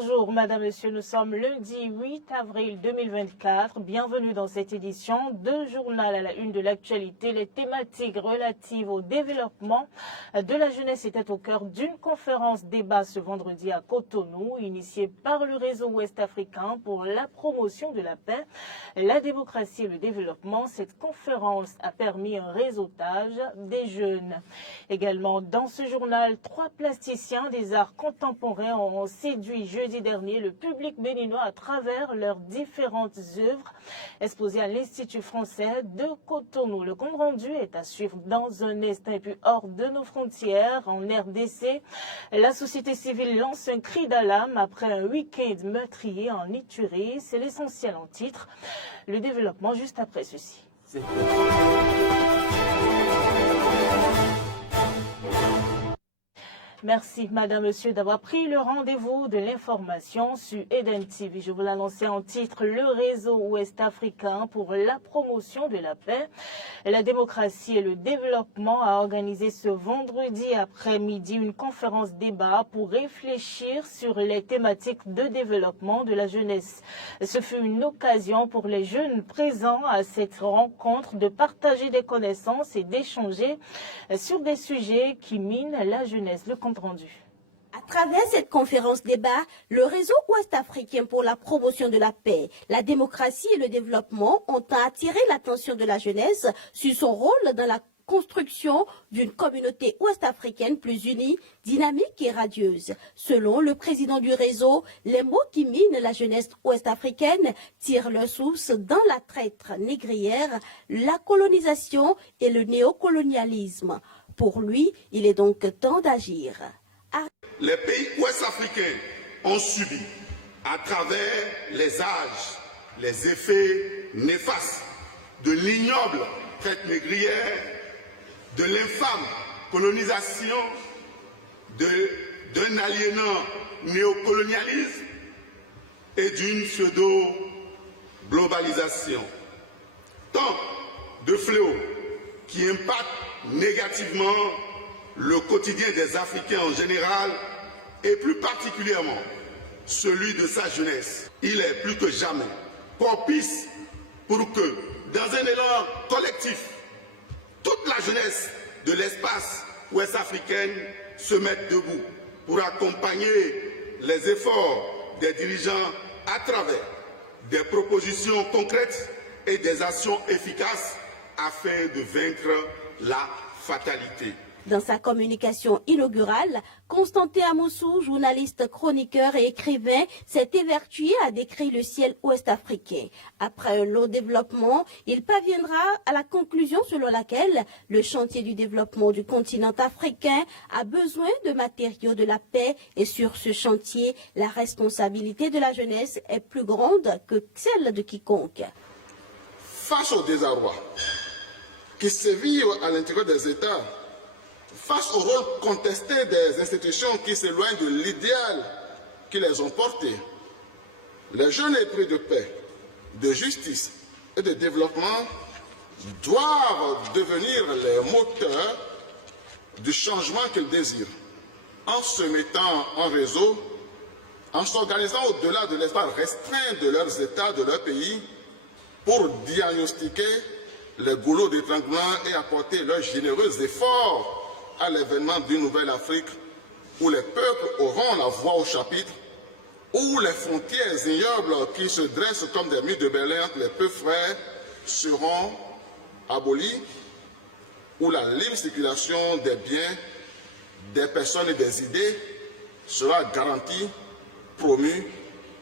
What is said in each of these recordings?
Bonjour Madame, Monsieur, nous sommes lundi 8 avril 2024. Bienvenue dans cette édition de Journal à la une de l'actualité. Les thématiques relatives au développement de la jeunesse étaient au cœur d'une conférence débat ce vendredi à Cotonou, initiée par le réseau ouest-africain pour la promotion de la paix, la démocratie et le développement. Cette conférence a permis un réseautage des jeunes. Également dans ce journal, 3 plasticiens des arts contemporains ont séduit jeudi dernier le public béninois à travers leurs différentes œuvres exposées à l'Institut français de Cotonou. Le compte rendu est à suivre dans un instant. Et puis hors de nos frontières, en RDC, la société civile lance un cri d'alarme après un week-end meurtrier en Ituri. C'est l'essentiel en titre. Le développement juste après ceci. Merci, Madame, Monsieur, d'avoir pris le rendez-vous de l'information sur Eden TV. Je vous l'annonçais en titre, le réseau ouest-africain pour la promotion de la paix, la démocratie et le développement a organisé ce vendredi après-midi une conférence débat pour réfléchir sur les thématiques de développement de la jeunesse. Ce fut une occasion pour les jeunes présents à cette rencontre de partager des connaissances et d'échanger sur des sujets qui minent la jeunesse. Le compte rendu. À travers cette conférence débat, le réseau ouest-africain pour la promotion de la paix, la démocratie et le développement ont attiré l'attention de la jeunesse sur son rôle dans la construction d'une communauté ouest-africaine plus unie, dynamique et radieuse. Selon le président du réseau, les mots qui minent la jeunesse ouest-africaine tirent leur source dans la traître négrière, la colonisation et le néocolonialisme. Pour lui, il est donc temps d'agir. Les pays ouest-africains ont subi, à travers les âges, les effets néfastes de l'ignoble traite négrière, de l'infâme colonisation, d'un aliénant néocolonialisme et d'une pseudo-globalisation. Tant de fléaux qui impactent négativement le quotidien des Africains en général et plus particulièrement celui de sa jeunesse. Il est plus que jamais propice pour que, dans un élan collectif, toute la jeunesse de l'espace ouest-africaine se mette debout pour accompagner les efforts des dirigeants à travers des propositions concrètes et des actions efficaces afin de vaincre la fatalité. Dans sa communication inaugurale, Constantin Amoussou, journaliste, chroniqueur et écrivain, s'est évertué à décrire le ciel ouest-africain. Après un long développement, il parviendra à la conclusion selon laquelle le chantier du développement du continent africain a besoin de matériaux de la paix et sur ce chantier, la responsabilité de la jeunesse est plus grande que celle de quiconque. Face au désarroi qui sévit à l'intérieur des États, face au rôle contesté des institutions qui s'éloignent de l'idéal qui les ont portés, les jeunes épris de paix, de justice et de développement doivent devenir les moteurs du changement qu'ils désirent, en se mettant en réseau, en s'organisant au-delà de l'espace restreint de leurs États, de leur pays, pour diagnostiquer les goulots d'étranglement et apporter leurs généreux efforts à l'événement d'une nouvelle Afrique où les peuples auront la voix au chapitre, où les frontières ignobles qui se dressent comme des murs de Berlin entre les peuples frères seront abolies, où la libre circulation des biens, des personnes et des idées sera garantie, promue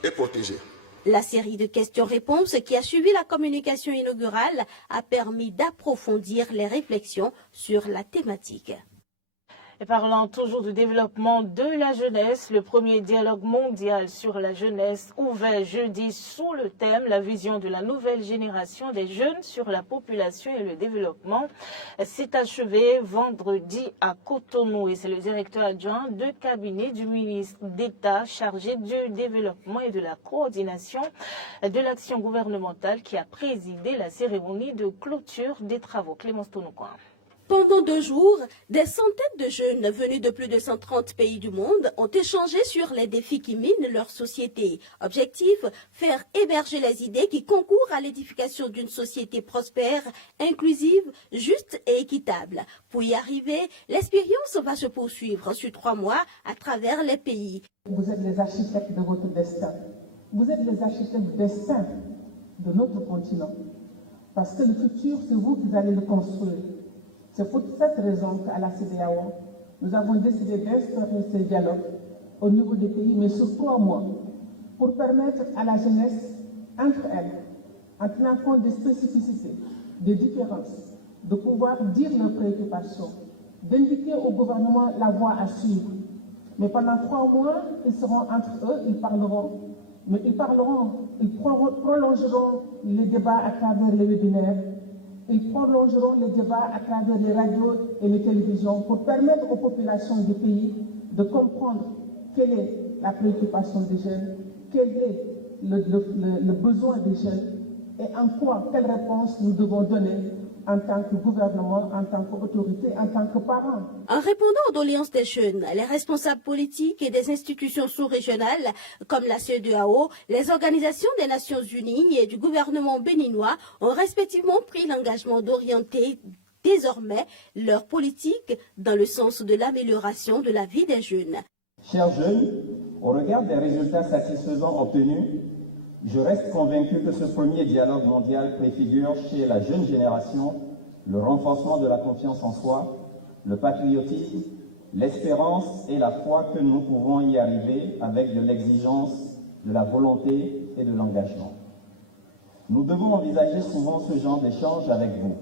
et protégée. La série de questions-réponses qui a suivi la communication inaugurale a permis d'approfondir les réflexions sur la thématique. Et parlant toujours du développement de la jeunesse, le premier dialogue mondial sur la jeunesse ouvert jeudi sous le thème « La vision de la nouvelle génération des jeunes sur la population et le développement » s'est achevé vendredi à Cotonou. Et c'est le directeur adjoint de cabinet du ministre d'État chargé du développement et de la coordination de l'action gouvernementale qui a présidé la cérémonie de clôture des travaux. Clémence Tonoukoin. Pendant 2 jours, des centaines de jeunes venus de plus de 130 pays du monde ont échangé sur les défis qui minent leur société. Objectif, faire émerger les idées qui concourent à l'édification d'une société prospère, inclusive, juste et équitable. Pour y arriver, l'expérience va se poursuivre sur 3 mois à travers les pays. Vous êtes les architectes de votre destin. Vous êtes les architectes du destin de notre continent. Parce que le futur, c'est vous qui allez le construire. C'est pour cette raison qu'à la CEDEAO, nous avons décidé d'instaurer ce dialogue au niveau des pays, mais sur 3 mois, pour permettre à la jeunesse, entre elles, en tenant compte des spécificités, des différences, de pouvoir dire leurs préoccupations, d'indiquer au gouvernement la voie à suivre. Mais pendant 3 mois, ils seront entre eux, ils prolongeront les débats à travers les webinaires. Ils prolongeront les débats à travers les radios et les télévisions pour permettre aux populations du pays de comprendre quelle est la préoccupation des jeunes, quel est le besoin des jeunes et en quoi, quelle réponse nous devons donner en tant que gouvernement, en tant qu'autorité, en tant que parents. En répondant aux doléances des jeunes, les responsables politiques et des institutions sous-régionales comme la CEDEAO, les organisations des Nations Unies et du gouvernement béninois ont respectivement pris l'engagement d'orienter désormais leur politique dans le sens de l'amélioration de la vie des jeunes. Chers jeunes, au regard des résultats satisfaisants obtenus, je reste convaincu que ce premier dialogue mondial préfigure chez la jeune génération le renforcement de la confiance en soi, le patriotisme, l'espérance et la foi que nous pouvons y arriver avec de l'exigence, de la volonté et de l'engagement. Nous devons envisager souvent ce genre d'échange avec vous.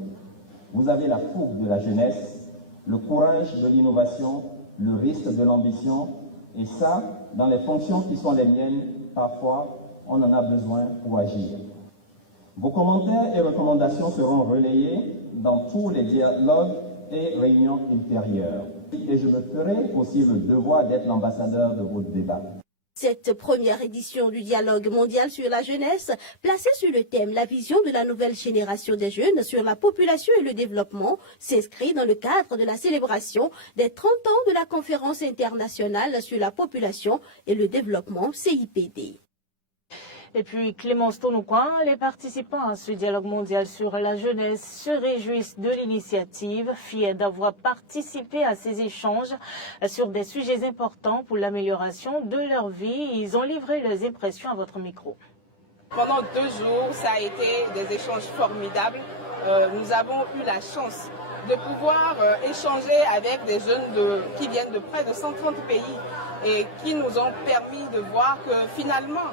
Vous avez la fougue de la jeunesse, le courage de l'innovation, le risque de l'ambition, et ça, dans les fonctions qui sont les miennes, parfois, on en a besoin pour agir. Vos commentaires et recommandations seront relayés dans tous les dialogues et réunions ultérieures. Et je me ferai aussi le devoir d'être l'ambassadeur de vos débats. Cette première édition du dialogue mondial sur la jeunesse, placée sur le thème « La vision de la nouvelle génération des jeunes sur la population et le développement », s'inscrit dans le cadre de la célébration des 30 ans de la conférence internationale sur la population et le développement CIPD. Et puis Clémence Tonouquin, les participants à ce dialogue mondial sur la jeunesse se réjouissent de l'initiative, fiers d'avoir participé à ces échanges sur des sujets importants pour l'amélioration de leur vie. Ils ont livré leurs impressions à votre micro. Pendant 2 jours, ça a été des échanges formidables. Nous avons eu la chance de pouvoir échanger avec des jeunes qui viennent de près de 130 pays et qui nous ont permis de voir que finalement,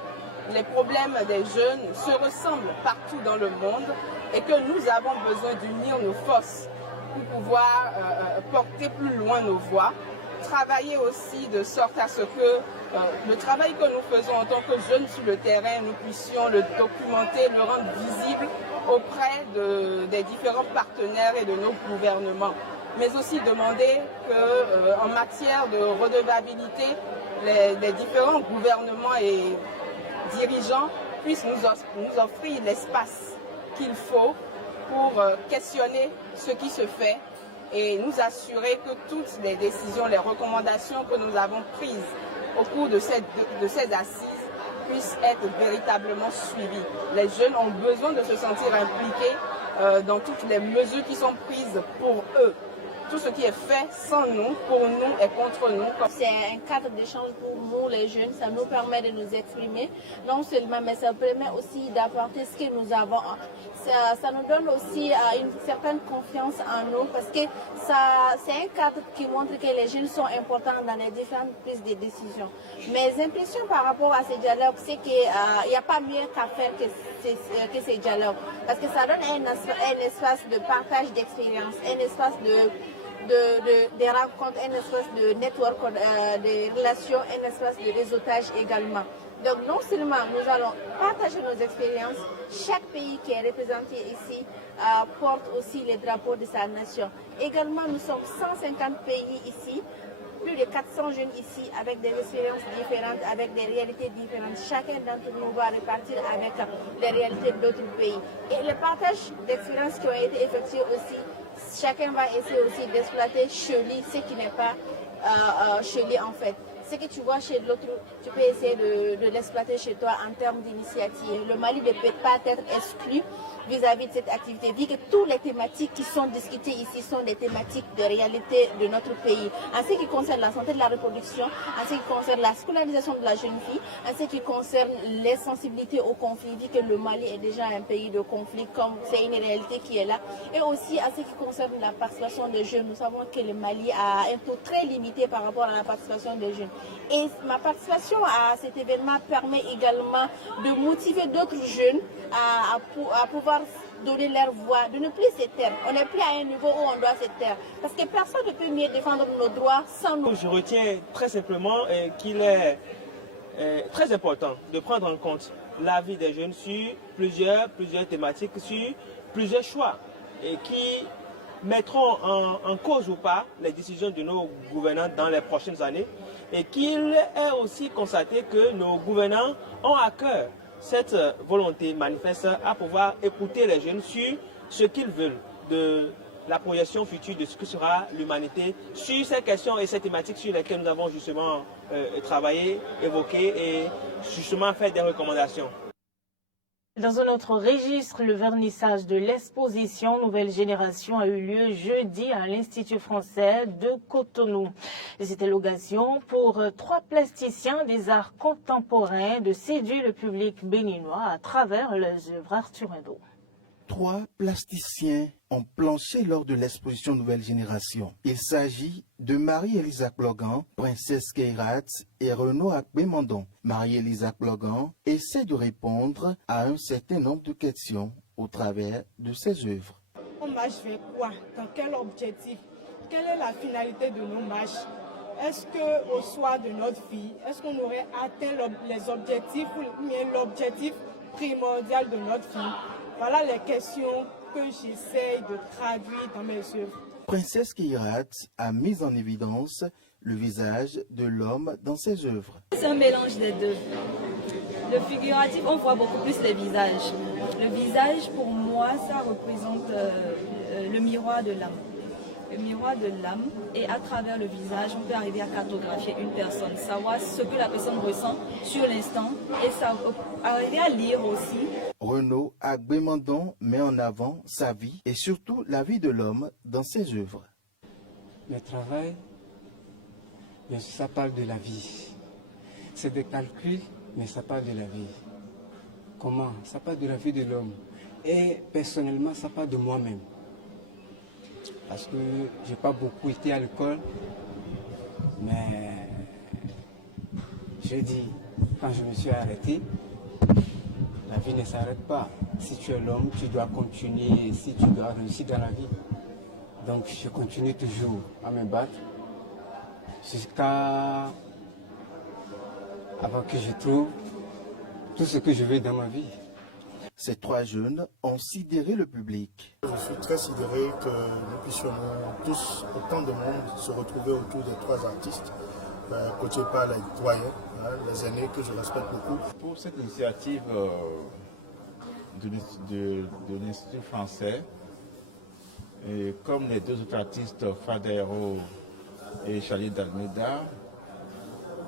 les problèmes des jeunes se ressemblent partout dans le monde et que nous avons besoin d'unir nos forces pour pouvoir porter plus loin nos voix, travailler aussi de sorte à ce que le travail que nous faisons en tant que jeunes sur le terrain, nous puissions le documenter, le rendre visible auprès des différents partenaires et de nos gouvernements. Mais aussi demander qu'en matière de redevabilité, les différents gouvernements et dirigeants puissent nous offrir l'espace qu'il faut pour questionner ce qui se fait et nous assurer que toutes les décisions, les recommandations que nous avons prises au cours de ces assises puissent être véritablement suivies. Les jeunes ont besoin de se sentir impliqués dans toutes les mesures qui sont prises pour eux. Tout ce qui est fait sans nous, pour nous et contre nous. C'est un cadre d'échange pour nous les jeunes, ça nous permet de nous exprimer, non seulement, mais ça permet aussi d'apporter ce que nous avons. Ça nous donne aussi une certaine confiance en nous parce que c'est un cadre qui montre que les jeunes sont importants dans les différentes prises de décision. Mes impressions par rapport à ces dialogues, c'est qu'il n'y a pas mieux qu'à faire que ces dialogues parce que ça donne un espace de partage d'expérience, un espace des rencontres, un espace de network, de relations, un espace de réseautage également. Donc non seulement nous allons partager nos expériences, chaque pays qui est représenté ici porte aussi les drapeaux de sa nation. Également, nous sommes 150 pays ici, plus de 400 jeunes ici avec des expériences différentes, avec des réalités différentes. Chacun d'entre nous va repartir avec les réalités d'autres pays. Et le partage d'expériences qui ont été effectuées aussi, chacun va essayer aussi d'exploiter chez lui ce qui n'est pas chez lui en fait. Ce que tu vois chez l'autre, tu peux essayer de l'exploiter chez toi en termes d'initiative. Le Mali ne peut pas être exclu vis-à-vis de cette activité, vu que toutes les thématiques qui sont discutées ici sont des thématiques de réalité de notre pays. En ce qui concerne la santé de la reproduction, en ce qui concerne la scolarisation de la jeune fille, en ce qui concerne les sensibilités au conflit, vu que le Mali est déjà un pays de conflit, comme c'est une réalité qui est là. Et aussi en ce qui concerne la participation des jeunes, nous savons que le Mali a un taux très limité par rapport à la participation des jeunes. Et ma participation à cet événement permet également de motiver d'autres jeunes à pouvoir donner leur voix, de ne plus se taire. On n'est plus à un niveau où on doit se taire. Parce que personne ne peut mieux défendre nos droits sans nous. Je retiens très simplement qu'il est très important de prendre en compte l'avis des jeunes sur plusieurs thématiques, sur plusieurs choix et qui mettront en cause ou pas les décisions de nos gouvernants dans les prochaines années et qu'il est aussi constaté que nos gouvernants ont à cœur cette volonté manifeste à pouvoir écouter les jeunes sur ce qu'ils veulent de la projection future de ce que sera l'humanité, sur ces questions et ces thématiques sur lesquelles nous avons justement travaillé, évoqué et justement fait des recommandations. Dans un autre registre, le vernissage de l'exposition Nouvelle Génération a eu lieu jeudi à l'Institut français de Cotonou. C'était l'occasion pour 3 plasticiens des arts contemporains de séduire le public béninois à travers leurs œuvres. Arthur Indo. 3 plasticiens ont planché lors de l'exposition Nouvelle Génération. Il s'agit de Marie-Elisa Clogan, Princesse Keirat et Renaud Akbemandon. Marie-Elisa Clogan essaie de répondre à un certain nombre de questions au travers de ses œuvres. On marche vers quoi? Dans quel objectif? Quelle est la finalité de nos marches? Est-ce qu'au soir de notre vie, est-ce qu'on aurait atteint les objectifs ou bien l'objectif primordial de notre vie? Voilà les questions que j'essaie de traduire dans mes œuvres. Princesse Keirat a mis en évidence le visage de l'homme dans ses œuvres. C'est un mélange des deux. Le figuratif, on voit beaucoup plus les visages. Le visage, pour moi, ça représente le miroir de l'âme. Le miroir de l'âme, et à travers le visage, on peut arriver à cartographier une personne, savoir ce que la personne ressent sur l'instant, et arriver à lire aussi. Renaud Akbemandon met en avant sa vie et surtout la vie de l'homme dans ses œuvres. Le travail, bien sûr, ça parle de la vie. C'est des calculs, mais ça parle de la vie. Comment? Ça parle de la vie de l'homme. Et personnellement, ça parle de moi-même. Parce que je n'ai pas beaucoup été à l'école, mais je dis, quand je me suis arrêté, la vie ne s'arrête pas. Si tu es l'homme, tu dois continuer, si tu dois réussir dans la vie. Donc je continue toujours à me battre jusqu'à avant que je trouve tout ce que je veux dans ma vie. Ces 3 jeunes ont sidéré le public. Je suis très sidéré que nous puissions tous, autant de monde, se retrouver autour des 3 artistes, coachés par les doyens, les aînés que je respecte beaucoup. Pour cette initiative de l'Institut français, et comme les 2 autres artistes, Fadaero et Charlie d'Almeida,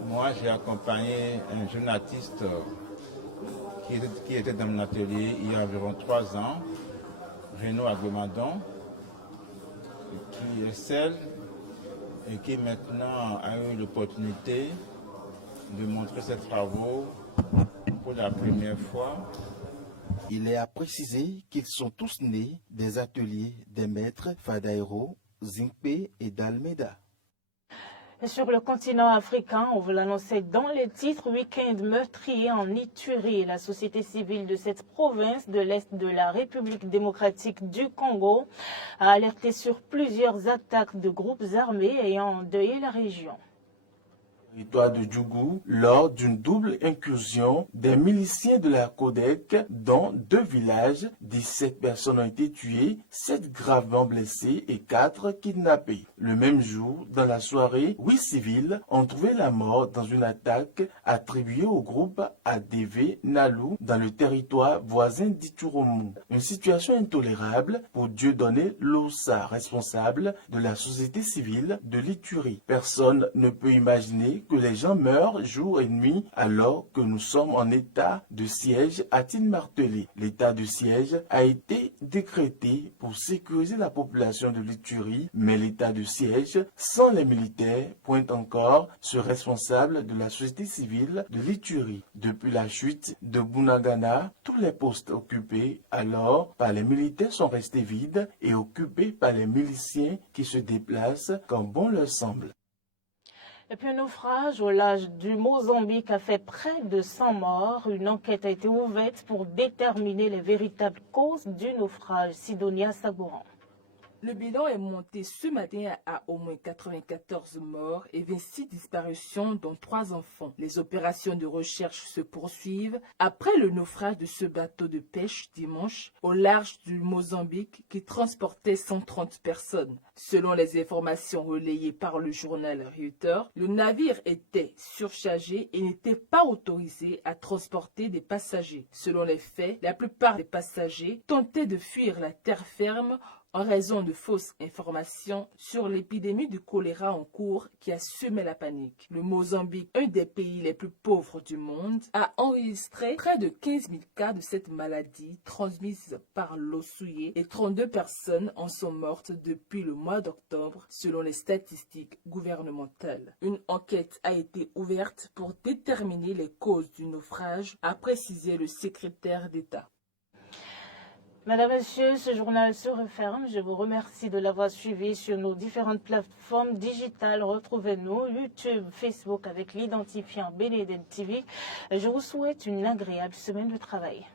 moi j'ai accompagné un jeune artiste qui était dans mon atelier il y a environ 3 ans, Renaud Akbemandon, qui est celle et qui maintenant a eu l'opportunité de montrer ses travaux pour la première fois. Il est à préciser qu'ils sont tous nés des ateliers des maîtres Fadaero, Zinkpe et d'Almeida. Sur le continent africain, on vous l'annoncer dans les titres, week-end meurtrier en Ituri. La société civile de cette province de l'Est de la République démocratique du Congo a alerté sur plusieurs attaques de groupes armés ayant endeuillé la région. Territoire de Djougou lors d'une double incursion des miliciens de la Codec dans 2 villages. 17 personnes ont été tuées, 7 gravement blessées et 4 kidnappées. Le même jour, dans la soirée, 8 civils ont trouvé la mort dans une attaque attribuée au groupe ADV Nalou dans le territoire voisin d'Iturumu. Une situation intolérable pour Dieudonné Lossa, responsable de la société civile de l'Ituri. Personne ne peut imaginer que les gens meurent jour et nuit alors que nous sommes en état de siège, a-t-il martelé. L'état de siège a été décrété pour sécuriser la population de l'Ituri, mais l'état de siège sans les militaires pointe encore ce responsable de la société civile de l'Ituri. Depuis la chute de Bunagana, tous les postes occupés alors par les militaires sont restés vides et occupés par les miliciens qui se déplacent quand bon leur semble. Et puis un naufrage au large du Mozambique a fait près de 100 morts. Une enquête a été ouverte pour déterminer les véritables causes du naufrage. Sidonia Sagouran. Le bilan est monté ce matin à au moins 94 morts et 26 disparitions, dont 3 enfants. Les opérations de recherche se poursuivent après le naufrage de ce bateau de pêche dimanche au large du Mozambique qui transportait 130 personnes. Selon les informations relayées par le journal Reuters, le navire était surchargé et n'était pas autorisé à transporter des passagers. Selon les faits, la plupart des passagers tentaient de fuir la terre ferme en raison de fausses informations sur l'épidémie de choléra en cours qui a semé la panique. Le Mozambique, un des pays les plus pauvres du monde, a enregistré près de 15 000 cas de cette maladie transmise par l'eau souillée et 32 personnes en sont mortes depuis le mois d'octobre selon les statistiques gouvernementales. Une enquête a été ouverte pour déterminer les causes du naufrage, a précisé le secrétaire d'État. Madame, Monsieur, ce journal se referme. Je vous remercie de l'avoir suivi sur nos différentes plateformes digitales. Retrouvez-nous YouTube, Facebook avec l'identifiant Bénédicte TV. Je vous souhaite une agréable semaine de travail.